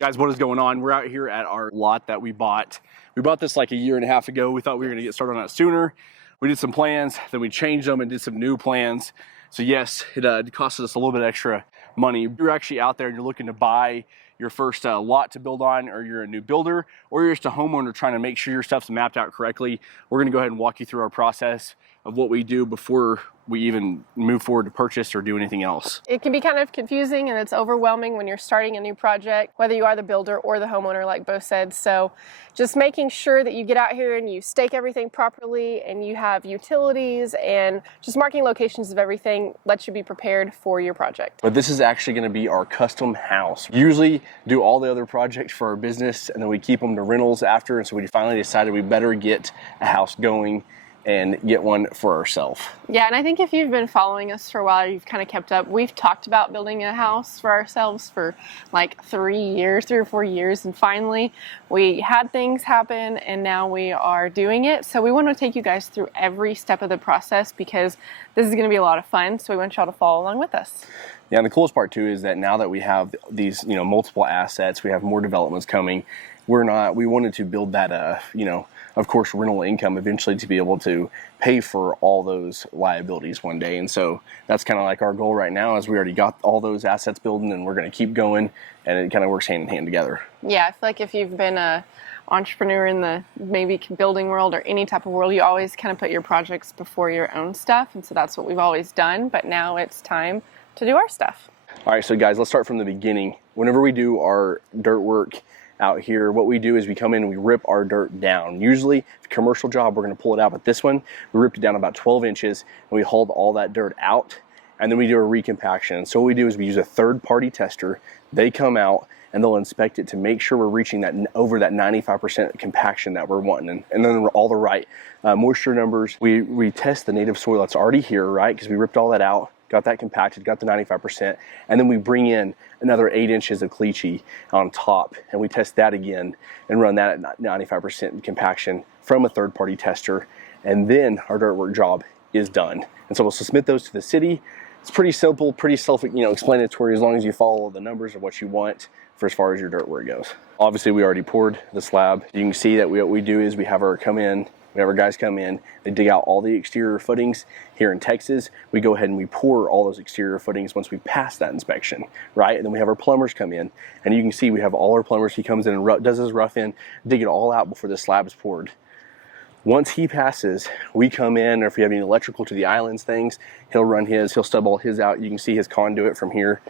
Guys, what is going on? We're out here at our lot that we bought. We bought this like a year and a half ago. We thought we were gonna get started on it sooner. We did some plans, then we changed them and did some new plans. So yes, it cost us a little bit extra money. If you're actually out there and you're looking to buy your first lot to build on, or you're a new builder, or you're just a homeowner trying to make sure your stuff's mapped out correctly, we're gonna go ahead and walk you through our process of what we do before we even move forward to purchase or do anything else. It can be kind of confusing and it's overwhelming when you're starting a new project, whether you are the builder or the homeowner, like Bo said. So just making sure that you get out here and you stake everything properly and you have utilities and just marking locations of everything lets you be prepared for your project. But this is actually going to be our custom house. We usually do all the other projects for our business and then we keep them to rentals after. And so we finally decided we better get a house going and get one for ourselves. Yeah, and I think if you've been following us for a while, you've kind of kept up. We've talked about building a house for ourselves for like 3 or 4 years, and finally we had things happen and now we are doing it. So we want to take you guys through every step of the process because this is going to be a lot of fun, so we want y'all to follow along with us. Yeah, and the coolest part too is that now that we have these, multiple assets, we have more developments coming. We wanted to build that, of course, rental income eventually to be able to pay for all those liabilities one day. And so that's kind of like our goal right now is we already got all those assets building and we're going to keep going, and it kind of works hand in hand together. Yeah, I feel like if you've been a entrepreneur in the maybe building world or any type of world, you always kind of put your projects before your own stuff. And so that's what we've always done. But now it's time to do our stuff. All right, so guys, let's start from the beginning. Whenever we do our dirt work out here, what we do is we come in and we rip our dirt down. Usually, if it's a commercial job, we're going to pull it out, but this one, we ripped it down about 12 inches and we hauled all that dirt out, and then we do a recompaction. And so what we do is we use a third-party tester. They come out and they'll inspect it to make sure we're reaching that over that 95% compaction that we're wanting, and then all the right moisture numbers. We test the native soil that's already here, right? Because we ripped all that out, got that compacted, got the 95%, and then we bring in another 8 inches of caliche on top, and we test that again and run that at 95% compaction from a third-party tester, and then our dirt work job is done. And so we'll submit those to the city. It's pretty simple, pretty self-explanatory as long as you follow the numbers of what you want for as far as your dirt work goes. Obviously, we already poured the slab. You can see that what we do is we have our guys come in, they dig out all the exterior footings. Here in Texas, we go ahead and we pour all those exterior footings once we pass that inspection, right? And then we have our plumbers come in, and you can see we have all our plumbers. He comes in and does his rough in, dig it all out before the slab is poured. Once he passes, we come in, or if we have any electrical to the islands things, he'll stub all his out. You can see his conduit from here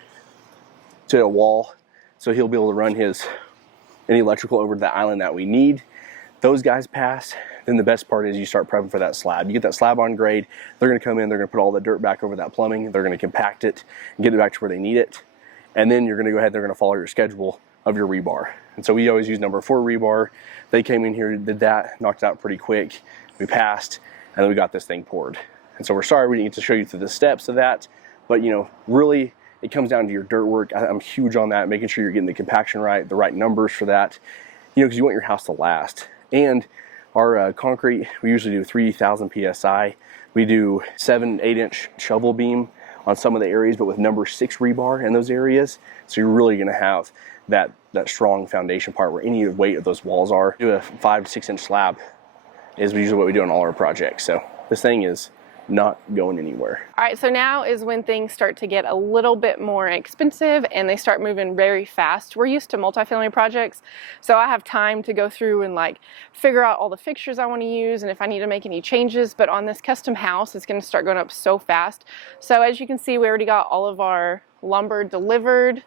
to a wall. So he'll be able to run any electrical over to the island that we need. Those guys pass, then the best part is you start prepping for that slab. You get that slab on grade, they're gonna come in, they're gonna put all the dirt back over that plumbing, they're gonna compact it and get it back to where they need it. And then you're gonna go ahead, they're gonna follow your schedule of your rebar. And so we always use number 4 rebar. They came in here, did that, knocked it out pretty quick. We passed, and then we got this thing poured. And so we're sorry we didn't get to show you through the steps of that, but really, it comes down to your dirt work. I'm huge on that, making sure you're getting the compaction right, the right numbers for that, because you want your house to last. And our concrete, we usually do 3,000 PSI. We do 7-8 inch shovel beam on some of the areas, but with number 6 rebar in those areas. So you're really gonna have that strong foundation part where any weight of those walls are. Do a 5 to 6 inch slab is usually what we do on all our projects. So this thing is not going anywhere. All right, so now is when things start to get a little bit more expensive and they start moving very fast. We're used to multifamily projects, so I have time to go through and figure out all the fixtures I want to use and if I need to make any changes. But on this custom house, it's going to start going up so fast. So as you can see, we already got all of our lumber delivered.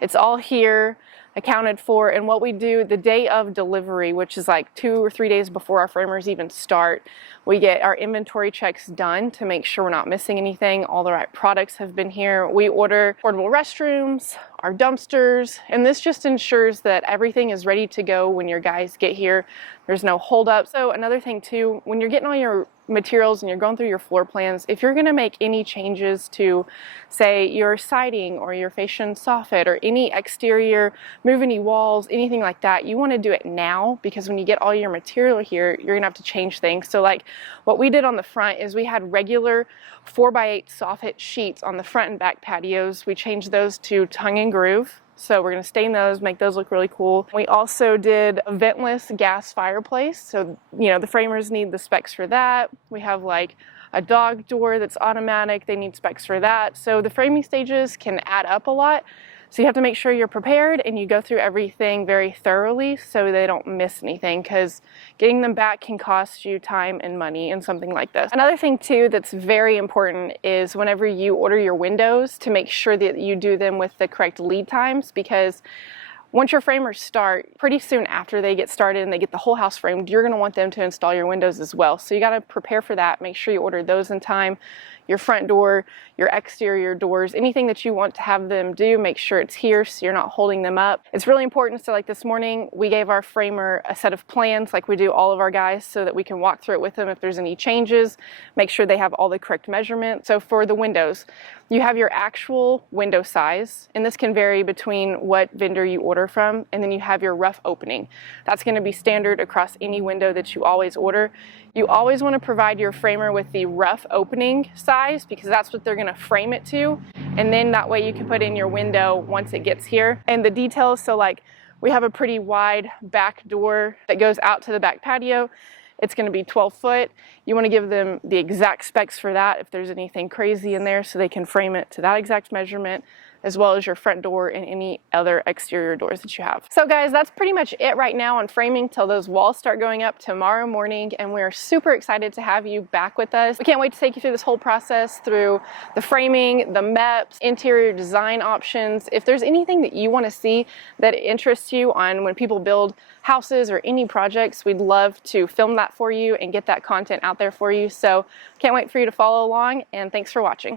It's all here, accounted for, and what we do the day of delivery, which is like 2 or 3 days before our framers even start, we get our inventory checks done to make sure we're not missing anything. All the right products have been here. We order portable restrooms, our dumpsters, and this just ensures that everything is ready to go when your guys get here. There's no holdup. So another thing too, when you're getting all your materials and you're going through your floor plans, if you're going to make any changes to, say, your siding or your fascia and soffit or any exterior, move any walls, anything like that, you want to do it now, because when you get all your material here, you're going to have to change things. So what we did on the front is we had regular 4x8 soffit sheets on the front and back patios. We changed those to tongue and groove. So we're going to stain those, make those look really cool. We also did a ventless gas fireplace. So, you know, the framers need the specs for that. We have like a dog door that's automatic. They need specs for that. So the framing stages can add up a lot. So you have to make sure you're prepared and you go through everything very thoroughly so they don't miss anything, because getting them back can cost you time and money in something like this. Another thing too that's very important is whenever you order your windows, to make sure that you do them with the correct lead times, because once your framers start, pretty soon after they get started and they get the whole house framed, you're going to want them to install your windows as well. So you got to prepare for that. Make sure you order those in time. Your front door, your exterior doors, anything that you want to have them do, make sure it's here so you're not holding them up. It's really important. So like this morning, we gave our framer a set of plans like we do all of our guys so that we can walk through it with them if there's any changes, make sure they have all the correct measurements. So for the windows, you have your actual window size, and this can vary between what vendor you order from, and then you have your rough opening. That's going to be standard across any window that you always order. You always want to provide your framer with the rough opening size, because that's what they're going to frame it to, and then that way you can put in your window once it gets here. And the details, so like we have a pretty wide back door that goes out to the back patio. It's going to be 12 foot. You want to give them the exact specs for that if there's anything crazy in there, so they can frame it to that exact measurement, as well as your front door and any other exterior doors that you have. So guys, that's pretty much it right now on framing till those walls start going up tomorrow morning, and we're super excited to have you back with us. We can't wait to take you through this whole process, through the framing, the MEPs, interior design options. If there's anything that you want to see that interests you on when people build houses or any projects, we'd love to film that for you and get that content out there for you. So can't wait for you to follow along, and thanks for watching.